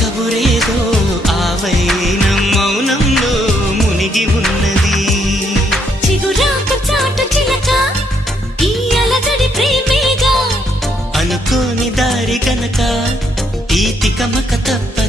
కబురేదో ఆవైనం మౌనంలో మునిగి ఉన్నది. చిగురాకు చాటు చిలక ఈ అలజడి ప్రేమేగా, అనుకోని దారి గనక ఈ తికమక తప్పదు.